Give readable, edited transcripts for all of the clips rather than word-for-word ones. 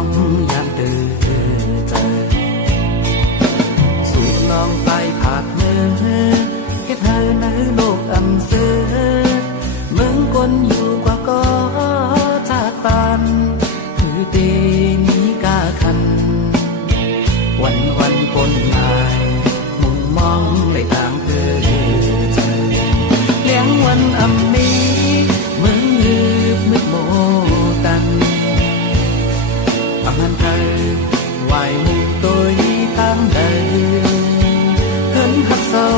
mong dám từ trời dù lòng tay phạt nhớ hết hơi nơi lục âm xưa mừng quânอยู่กว่าก็จากตันคือตีนี้กาคันวันปนหายมุงมองได้ตามเธอใจเลี้ยงวันอำมีมึงลืมมึกโมตันอำหันเธอไหวมุงตัวทางใดเห็นหักเศร้า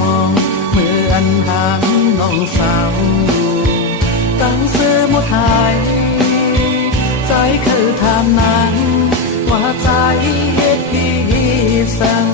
มองเมื่ออันทางน้องสาวตั้งเสื้อหมดหายใจคือทำนั้นว่าใจเหตุที่สั่ง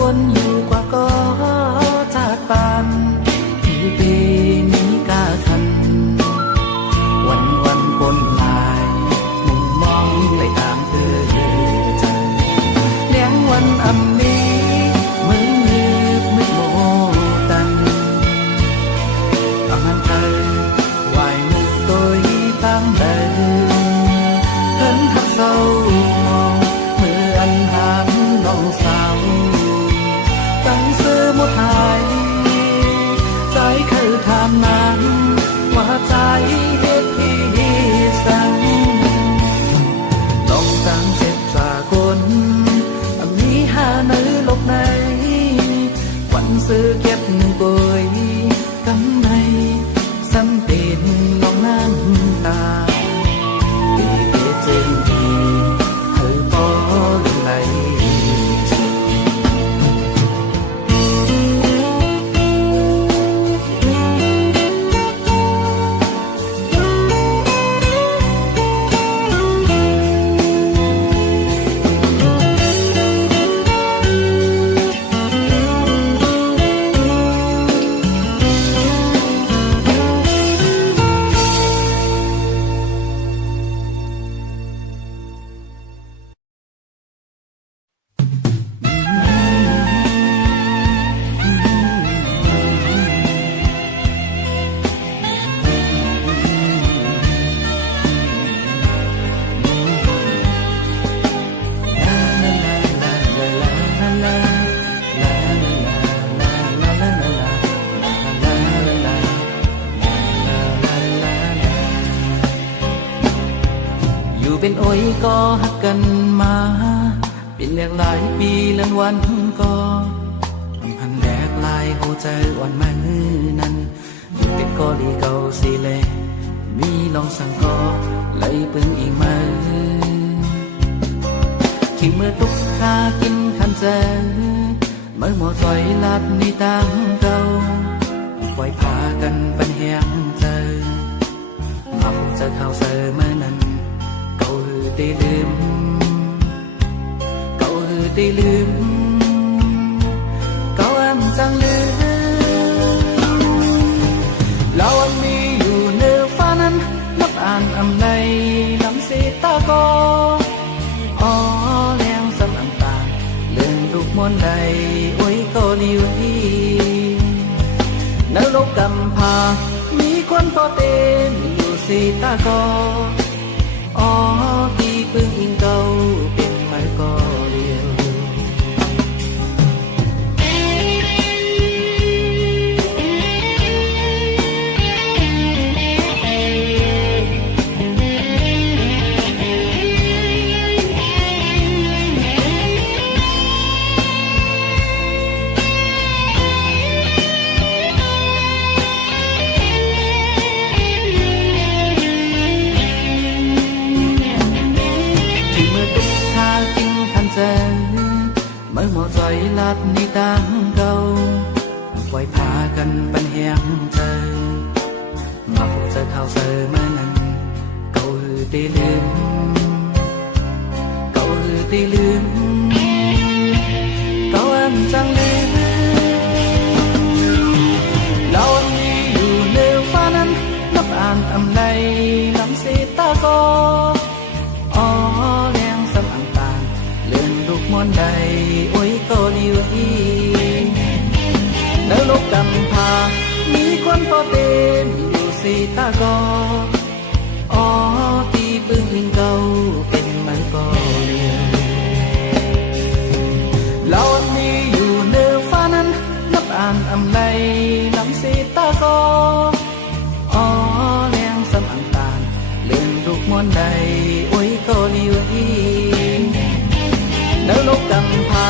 คนอยู่กว่าก็จากตันที่ปีนี้กาคันวันปนลายมุงมองได้ตามเธอใจเลี้ยงวันอำนี้มึงลืมมึกโมตันอำหันเธอไหวมุกตัวตามเดินเห็นหักเศร้ามองเมื่ออันหางน้องสาวตั้งเสื้อหมดหายใจคือทำนั้นว่าใจเหตุที่สั่งต้องตั้งเจ็บจากนมีหาเนื้อลบในวันซื้อเก็บป่วยกำในซ้ำตีนลองน้ำตาตีเกจริงดีเคยพอไหลเป็นโอ้ยก็หักกันมาเป็นแรกหลายปีเลื่อนวันก็พันแรกลายหัวใจอ่อนมือนั้นอยู่เป็นก็ดีเก่าสิเลยมีลองสั่งก็เลยปึงอีกมาคิดเมื่อตุกข้ากินขันเจอเมื่อหมอซอยลาดในตังเก่าปล่อยพากันเป็นแหงเจอมาพบเจอข่าวเจอเมื่อนั้นตีลืมcậuตีลืมcậu em chẳngลืมเราอันมีอยู่เนื้อฟ้านั้นนับอ่านอำในลำสีตาก็อ๋อแรงสำอันต่างเรื่องลูกมนใดโอ้ยก็ดีวที่เนื้อโลกกำพามีคนพอเต้นอยู่สีตาก็อ๋อที่ปึงอิงเก่าเป็นไม้ก็เดียวเมื่อหมอใจลัดในตังเก่าปล่อยพากันปันแหงเจอมาพบเจอข่าวเจอมานั้นเก่าหือตีลืม มวนใดโอ้ยก็ลีไว้ในโลกกำพร้า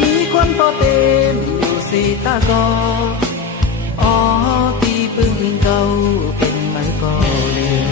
มีคนพอเป็นอยู่สี่ตาก็อ๋อตีปึงเก่าเป็นไหมก็ลืม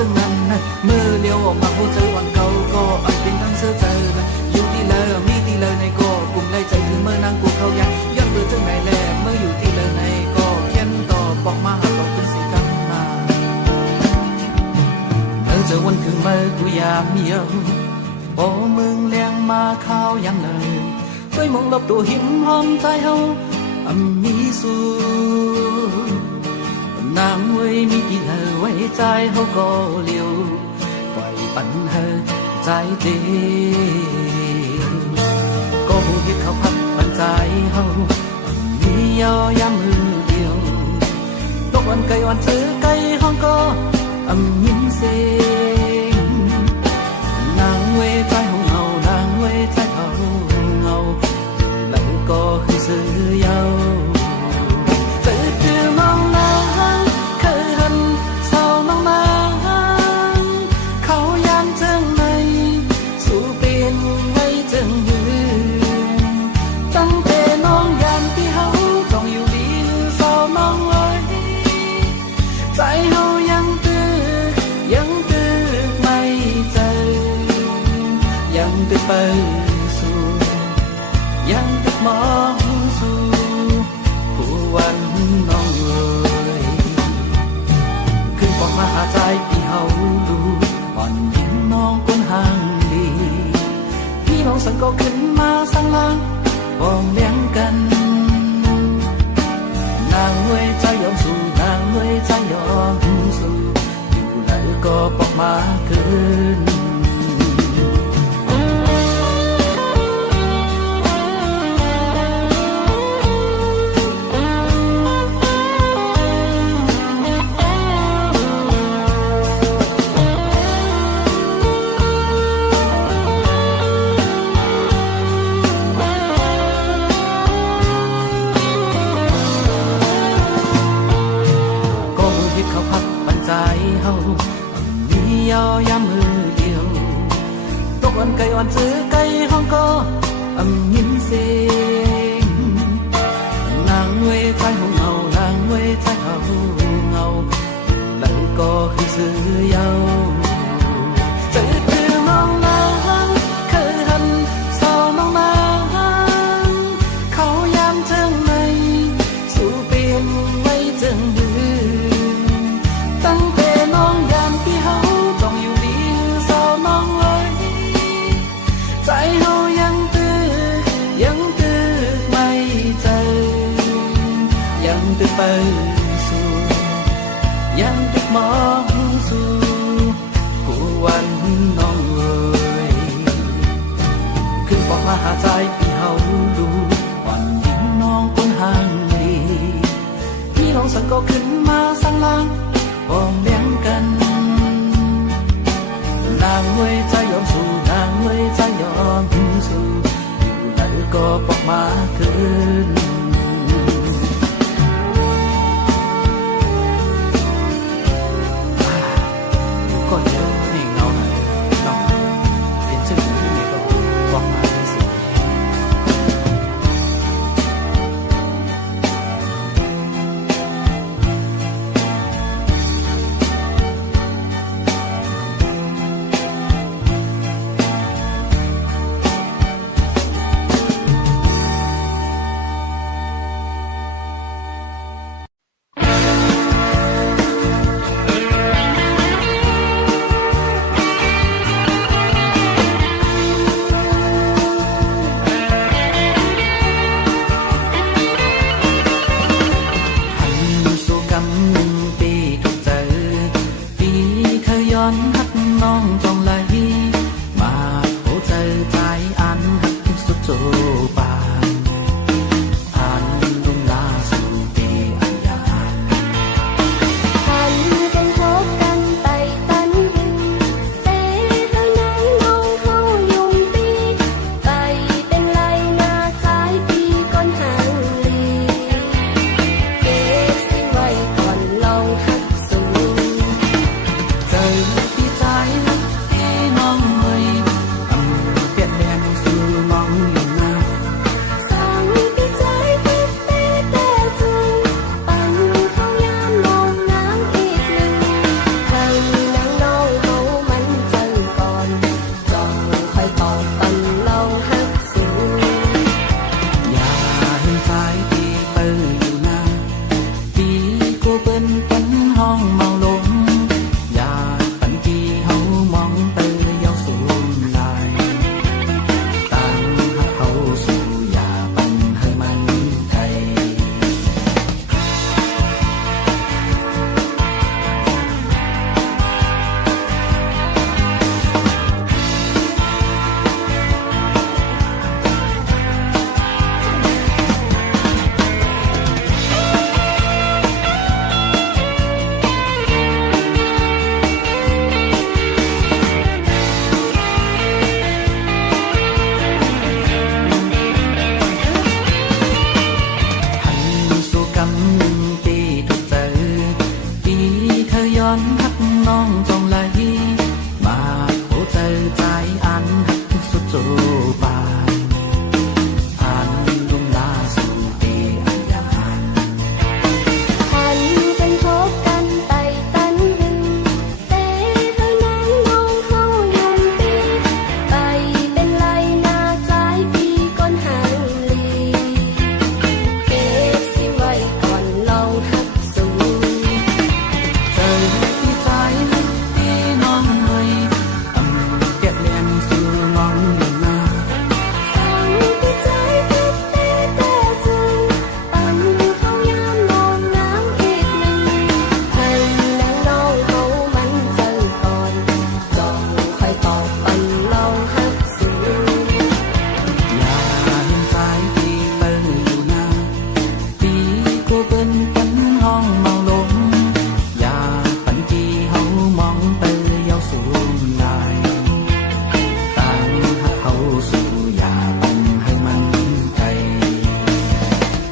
จังนั้นนะเมื่อเลี้ยวออกมาพบเจอวันเก่าก็อันเป็นทั้งเสื้อใจนะอยู่ที่เลยมีที่เลยในก็กลุ่มไล่ใจถึงเมื่อนางกูเขาย้อนเบื่อจังไหนแลเมื่ออยู่ที่เลยในก็เขียนต่อบอกมาหาเราเป็นสีกันนาเจอวันคือเมื่อกูยามเมียวโอ้มึงเลี้ยงมาข้าวยังเลยช่วยมองลบตัวหินหอมใจเฮามีสูนางไว้มีกี่เลอไว้ใจเขาก็เลี้ยวปล่อยปันเธอใจเดีก็หูยึดเขาพัดปันใจเขามีย่อยามมือเดียวตกวันไกลวันซื้อไกลห้องก็ยินเสียงนางไว้ใจเขาเงานางไว้ใจเขาเงาแล้วก็คือซื้อยาวไปสู่ยังติดมองสู่ผู้วันน้องเอ๋ยขึ้นปอกมาหาใจพี่เฮาดูอ่อนยิ้มน้องคนห่างดีพี่น้องสังก็ขึ้นมาสังลางป้องเลี้ยงกันนางเว้ยใจยอมสู่นางเว้ยใจยอมสู่อยู่ไหนก็ปอกมาขึ้นยามมือเดียวตกวันไกลวันซื้อไกลห้องก็ยินเสียงนางเว้ยใจของเงานางเว้ยใจเขาเงาแล้วก็คือซื้อยาวเจอคือมองนางเคยหันสาวมองนางเขายามเจิงในสู่เปลี่ยนไว้เจิงดื้อตั้งแต่น้องยามที่เฮาใจเฮายังตื้อไม่เจอยังตื้อไปสู่ยังตื้อมองสู่ผู้วันน้องเอ๋ยขึ้นปอกมาหาใจพี่เฮาดูวันยิ้มน้องคนห่างดีพี่น้องสังก็ขึ้นมาสังลางป้องเลี้ยงกันนางเว้ยใจยอมสู่นางเว้ยใจยอมสู่อยู่ไหนก็ปอกมาคืนอยู่ก็เดี๋ยวให้เงาหน่อยน้องเปลี่ยนชื่อที่ไหนก็บอกมาที่สิ น้องจงไหลมาหัวใจใจอันหักสุดโจบานอันลุ่มลาสู่ปีอันยาทันกันพบกันไต่ตันเตะเฮานังน้องเฮายุ่มปีไปเป็นไรนาใจปีก้นหางลีเก็บสิ้นไว้ก่อนลองหักสูงเจอพี่ใจที่น้องเอ่ยเปลี่ยนแดนสู่มองอยู่หน้าสั่งพี่ใจเต้เต้เต้จุงปันเขายามมองนางอีกหนึ่งให้นางน้องเฮามันเจอก่อนจองค่อยตอบปันลองหักสูงอย่าเห็นใจที่เปิดอยู่หน้าปีกูเป็นปันห้องเมาลงอย่าปันที่เฮามองเตยเยาสูงลายต่างหักเขาสู่อย่าปันให้มันไกลหันสู่กำหนึ่งปีทุกเจอปีเธอย้อนหักน้องจงไหลมาหัวใจใจอันหักสุดโจบานอันลุ่มลาสู่ปีอันยาทันกันพบกันไต่ตันเตะเฮานังน้องเฮายุ่มปีไปเป็นไรนาใจปีก้นหางลีเก็บสิ้นไว้ก่อนลองหักสูงเจอพี่ใจที่น้องเอ่ยเปลี่ยนแดนสู่มองอยู่หน้าสั่งพี่ใจเต้เต้เต้จุงปันเขายามมองนางอีกหนึ่งให้นางน้องเฮามันเจอก่อนจองค่อยตอบปันลองหักสูงอย่าเห็นใจที่เปิดอยู่หน้าปีกูเป็นปันห้องเมาลงอย่าปันที่เฮามองเตยเยาสูงลายต่างหักเขาสู่อย่าปันให้มันไกล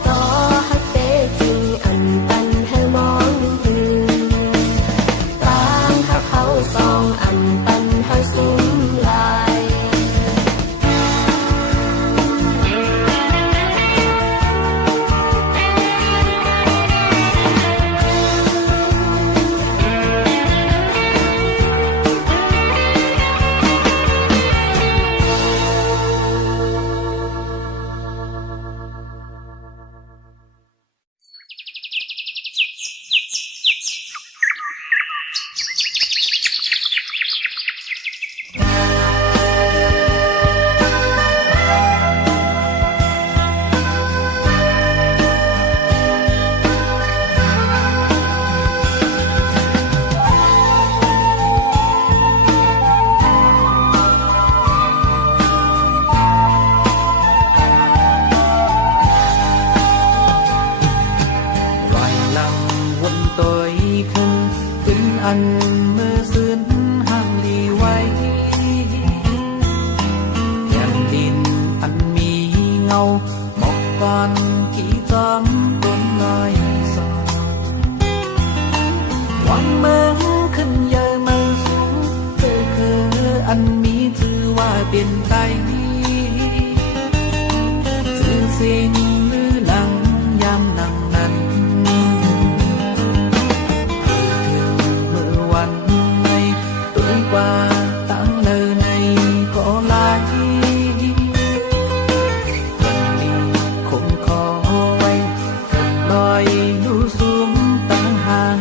ต่อหักเตจริงอันปันให้มองถึงต่างหักเขาสองอันปันให้สูงลายลอยลำวนตัวขึ้นขึ้นอันมือซื่นห่างลีไว้แผ่นดินอันมีเงาหมอกบานกี่จอมต้นน้อยสอดหวังเมืองขึ้นเยอะมาสูงเธอคืออันมีชื่อว่าเป็นไทยชื่อสิ่งลือหลังยามนั่งนั้นเมื่อวันในตัวกว่าตั้งเลยในก็ลายวันนี้คงขอไว้เกิดลอยดูสูงตั้งห่าง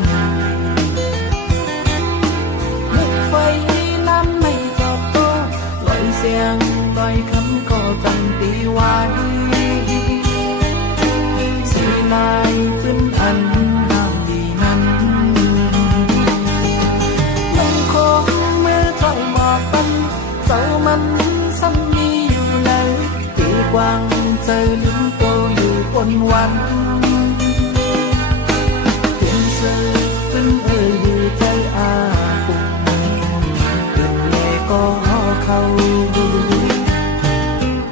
นึกไฟน้ำไม่จอบโตลอยเสียงลอยคำก็จังตีไว้ วันเป็นเสือเป็นใจอาบุญเป็นเลก็เขา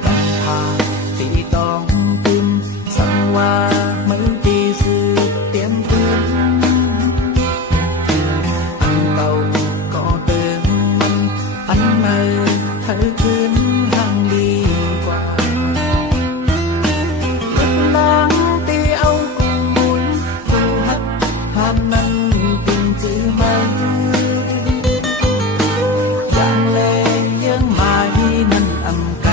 ตัดทางตีต้องตื่นสังว่ามือตีสื่อเตรียมตื่นอันเก่าก็เติมมันอันใหม่เธอคืนทางดีกว่าเวลาตีเอากูหมุนกูหัดหามนั้นเป็นจื้อไหมอย่างเลยังมาที่นั่นอำไกล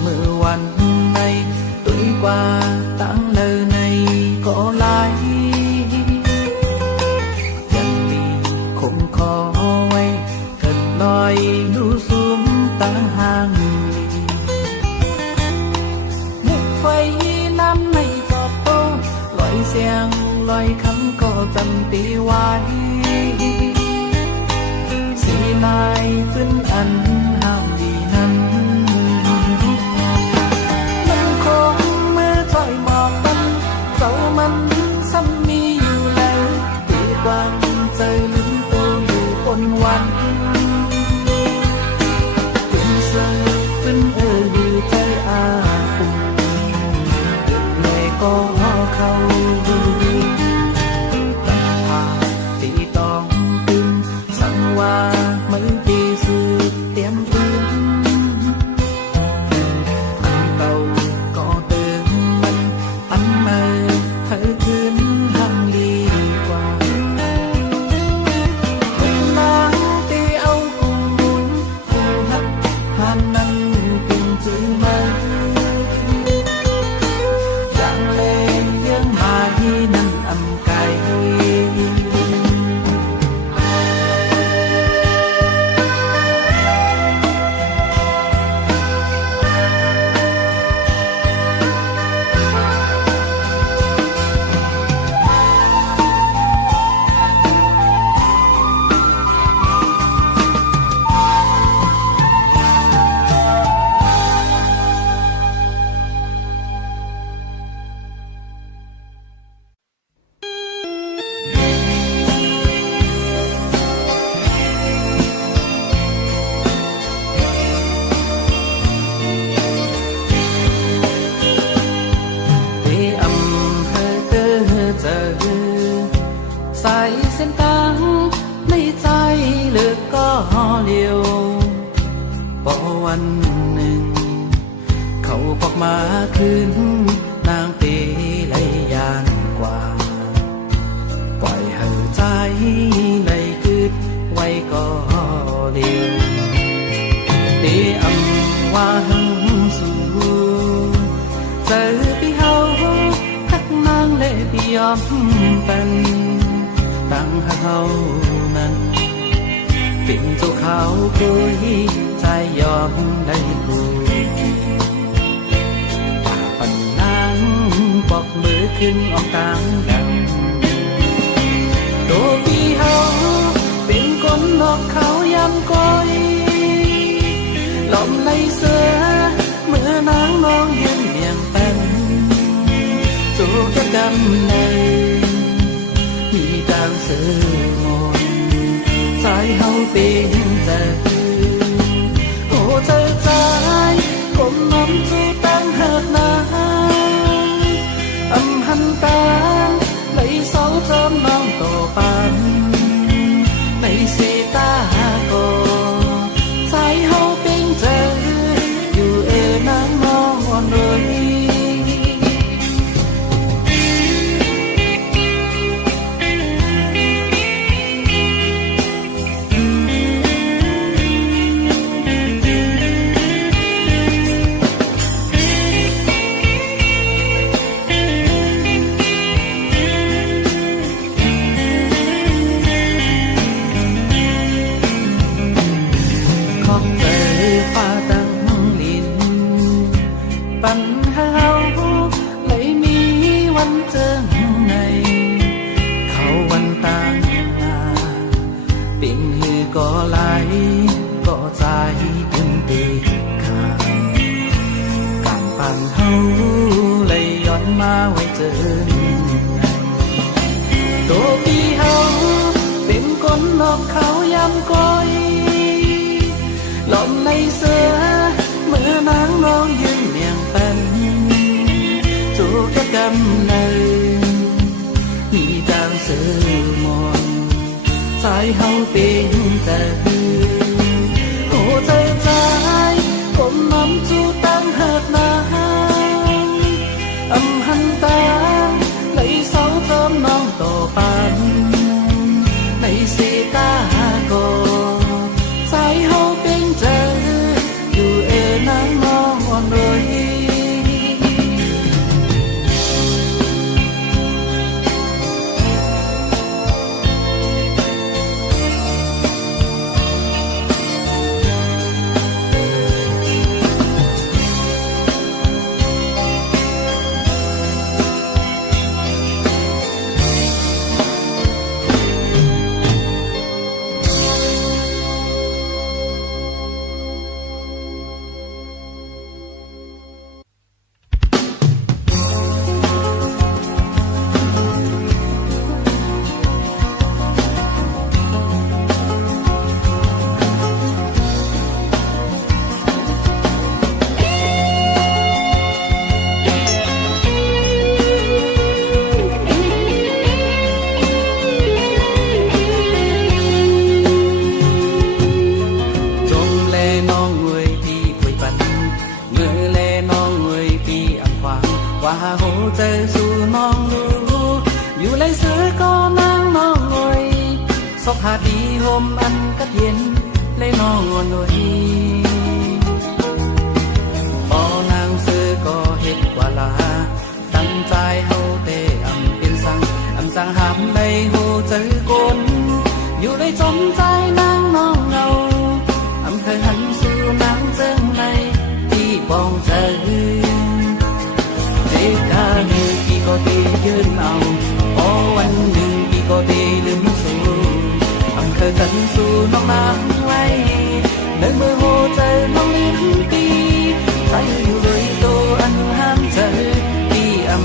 เมื่อวันในตุ้ยกว่าตั้งเลอในก็ไหลยังมีคงคอไว้เกิดลอยดูซุ่มตั้งห่างมุกไฟน้ำในจอบโตลอยเสียงลอยคำก็จำตีไว้สีลายขึ้นอันห้ามดีนั้นมันคงเมื่อถอยหมอกมันเจ้ามันซ้ำมีอยู่แล้วตีกวางใจลืมตัวอยู่บนวันเป็นเสือเป็นใจอาบุญเดินเลยก็เขาตัดทางตีต้องตื่นสั่งว่ามือตีสื่อเตรียมตื่นอันเก่าก็เติมมันอันใหม่เธอคืนทางดีกว่าเวลาตีเอากูหมุนกูหักหามนั้นเป็นจื้อไหมอย่างเลยังมาที่นั่นอำไกลใส่เส้นกลางในใจเลือกก็เลี้ยวพอวันหนึ่งเขาพอกมาคืนนางตีเลยยานกว่าปล่อยเห่อใจเลยคืดไว้ก็เลี้ยวตีอำว่าหังสู่เจอพี่เฮาทักนางเลยพี่ยอมเป็นตั้งเฮานั้นเป็นเจ้าเขาคุยใจยอมได้กูป่าปันนางปอกมือขึ้นออกกลางดังตัวพี่เฮาเป็นคนนอกเขายำก้อยลมในเสือเมื่อนางมองยืนเบี่ยงเป็นจูกกันในมีดังเสือมนใจเฮาเป็นใจโอ้ใจใจกลมน้ำจูตั้งหักนางอำหันตาในเสาจอมน้องโตปันในสีตาโกใจเฮาเป็นใจอยู่นางมองเลย เ าเลยย้อนมาไว้เจอตัวพี่เฮาเป็นคนนอกเขายำก้อยหล่อมในเสือเมื่อนางน้องยืนเนียงเป็นจูแค่กำเนิดที่จางเสือมอนสายเฮาเป็นเจอหัวใจใจผมน้ำจูตั้งหักนางหันตาไหลเสาจอมน้องต่อปันในสีตาโกสายเฮาเป็นเจออยู่เอนางน้องอ่อนรวยว่าโหเจอสู่น้องรู้อยู่ไรเสือก็นางน้องงอยซอกหาดีห่มอันกัดเย็นเลยน้องงอนหน่อยพอนางเสือก็เฮ็ดกว่าลาตั้งใจเฮาเตเป็นสั่งหามในโหเจอกนอยู่ไรจมใจนางน้องเงาเคยหันสู่นางเจิงในที่ปองเจอcả người khi có thểยืนเอาพอวันหนึ่งพี่ก็ได้ลืมสู่เคยกันสู่น้องนางไว้เดินมือโหเจอน้องลิ้นปีใจอยู่เลยโตอันห้ามเจอพี่เอา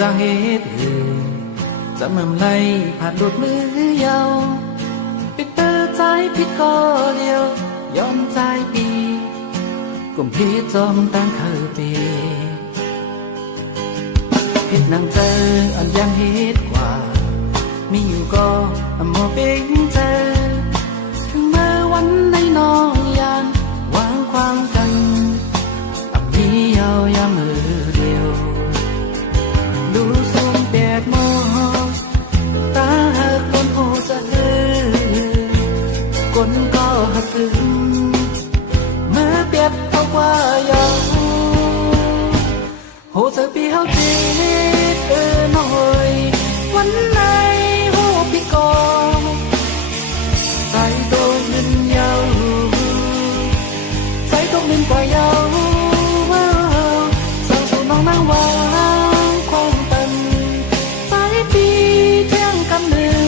จะเหตุจะมั่มไล่ผ่านหลุดมือยาวปิดเตอใจผิดก็เดียว ย้อนใจปีกุมพีจอมตั้งเคยปีเฮ็ดนางเจออันยังเฮ็ดกว่ามีอยู่ก็มอเป็นเจอถึงเมื่อวันในน้องยานวางความกันอับนี้ยาวยามมือเดียวดูสูงแปดโมงตาหักล้นหูจะก้นก็หักถึงเมื่อเปรียบเอากว่ายาวโหเธอปีเฮาจีดหน่อยวันไหนโหพี่กองใจโดนเงินยาวใจต้องเงินกว่ายาวสั่งสู่น้องนั่งวางความตันใจปีเที่ยงกันหนึ่ง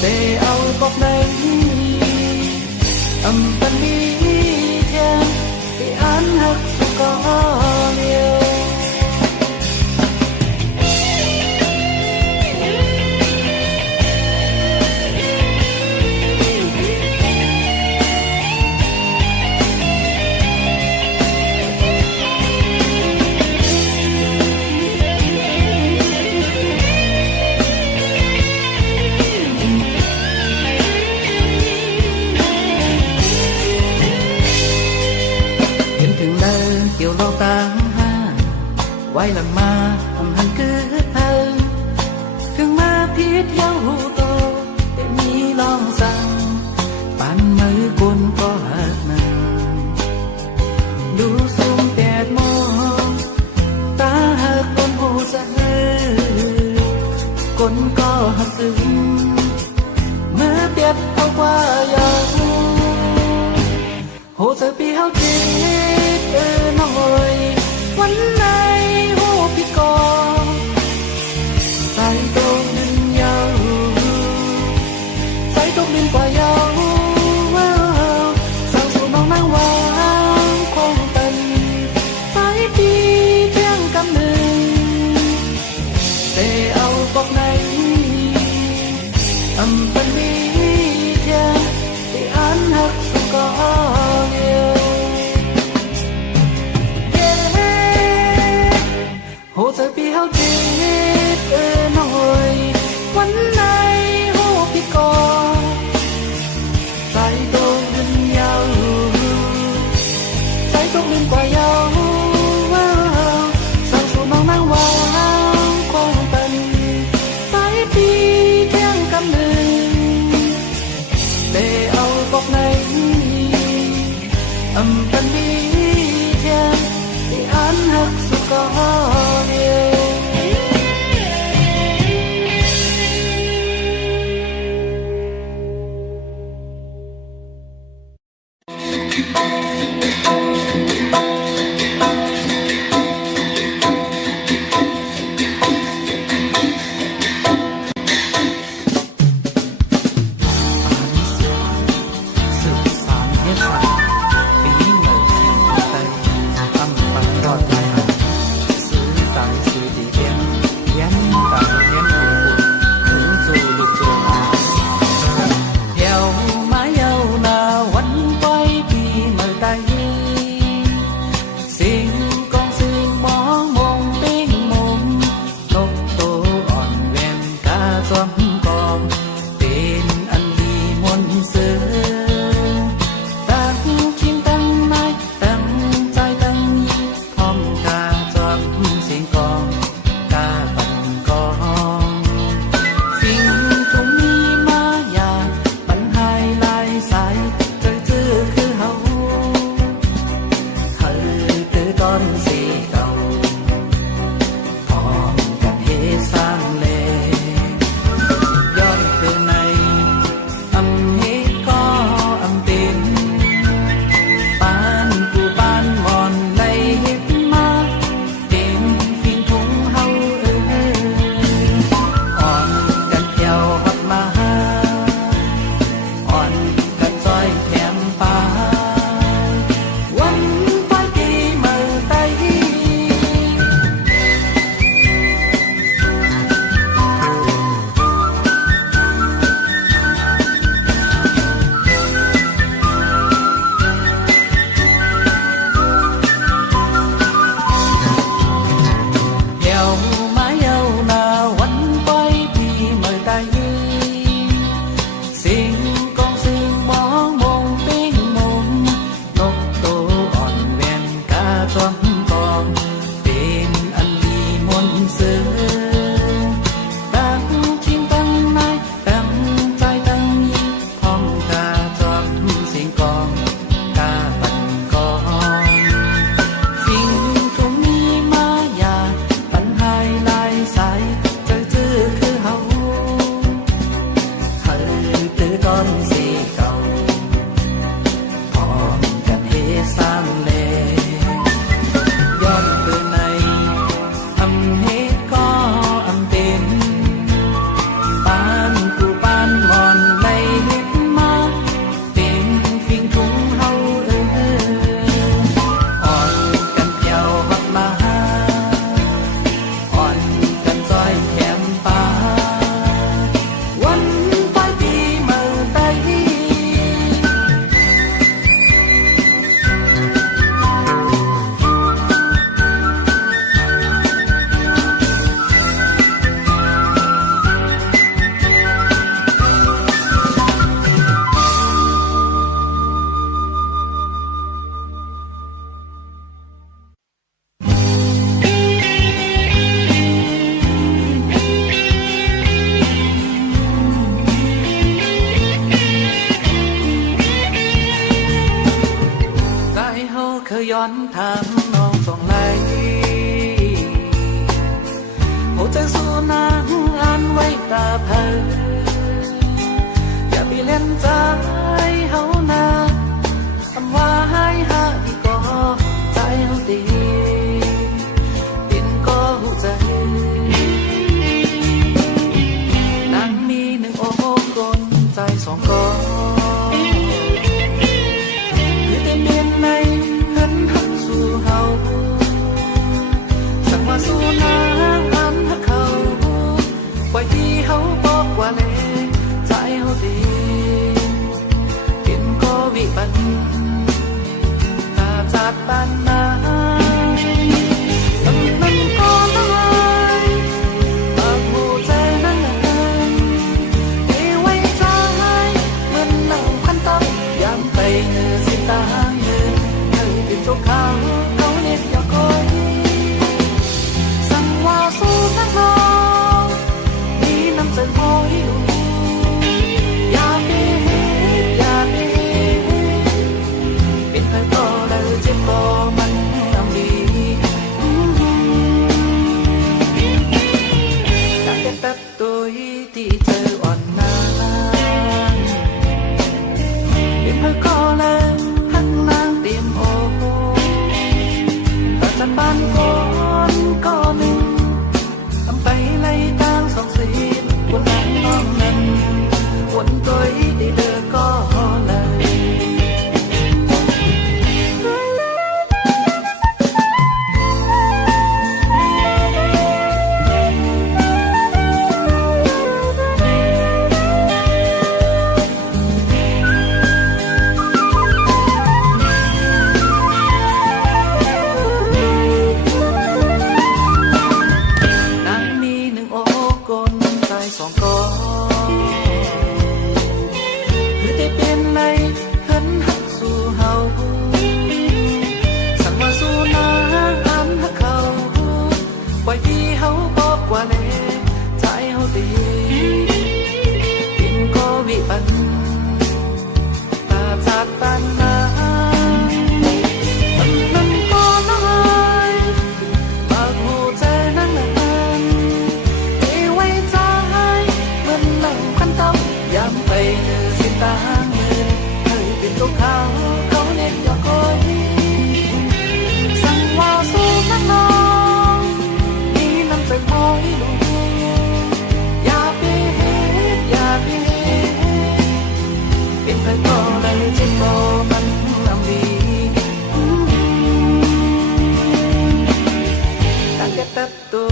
แต่เอาบอกในâm tân bi thiên thì án hắc dù có nhiều chiều lâu tháng ha quay lần ma âm hành cứ thơ thương ma thiết nhau hù tô để mi lo rằng bạn mới cuốn có hạt nàng đủ xuống đẹp mô ta hạt con hù ra con có hạt từng mơ đẹp ao qua giờ hồ giờ bi hao chết nóiวันไหนโหพี่กองใจตรงนั้นยาวใจตรงนั้นกว่ายาวสั่งสู่น้องนั่งวางคงตันใจปีเที่ยงกำหนึ่งแต่เอาบอกไหนอำปันมีเที่ยงที่อันหักสุกเดียวhồ giờ bi hao chết nổiวันไหนโหพี่กองใจโดนเงินยาวใจต้องเงินกว่ายาวสั่งสู่น้องนั่งวางความตันใจปีเที่ยงกำหนึ่งแต่เอาบอกไหนอำปันดีเที่ยงที่อันหักสุกย้อนคืนในอำเหตุ อนถามน้องส่องไหลหัวใจสู้นางอ่านไว้ตาเผยอย่าไปเล่นใจเฮานาคำว่าให้ก็ใจเฮาดีเป็นก็หูใจนางมีหนึ่งอกกลใจสองกอคือแต่เมียนในเห็นหักสู่เฮาสั่งว่าสู้นางอันหักเขาไว้ที่เฮาบอกว่าเลยใจเฮาดีเป็นก็วิบัติตาจัดปันนามันก็เลยบางหูใจนั่นแหละไม่ไว้ใจเหมือนหนังพันตับยามไปเนื้อสิตาเนื้อเธอเป็นเจ้าเขาเขาเน็ตอย่าคอยสั่งว่าสู้นักน้องมีน้ำใจพอให้ดูอย่าไปอย่าไปเป็นใครก็ได้เจ็บก็มันทำดีอยากจะตัดตัวที่เธออ่อนน้าเป็นใครก็เลยหักนางเตรียมโอ้แต่ฉันบ้านคนก็หนึ่งทำไปในทางสองสีวนนางน้องนั้นวนตัวที่เธอก็เลย นางมีหนึ่งอกกลใจสองกอคือได้เป็นในเห็นหักสู่เฮาสั่งว่าสู้นางอันหักเขาไว้ที่เฮาบอกว่าเลยใจเฮาดีเป็นก็วิบัติตาจัดปันนามันก็เลยบางหูใจนั่นแหละไม่ไว้ใจเหมือนหนังพันตับยามไปเนื้อสิตาเงินเคยเป็นตัวเขาเขาเน็ตอย่าคอยสั่งว่าสู้นักน้องมีน้ำใจพอให้ดูอย่าไปอย่าไปเป็นใครก็ได้เจ็บก็มันทำดีตั้งแต่ตัดตัว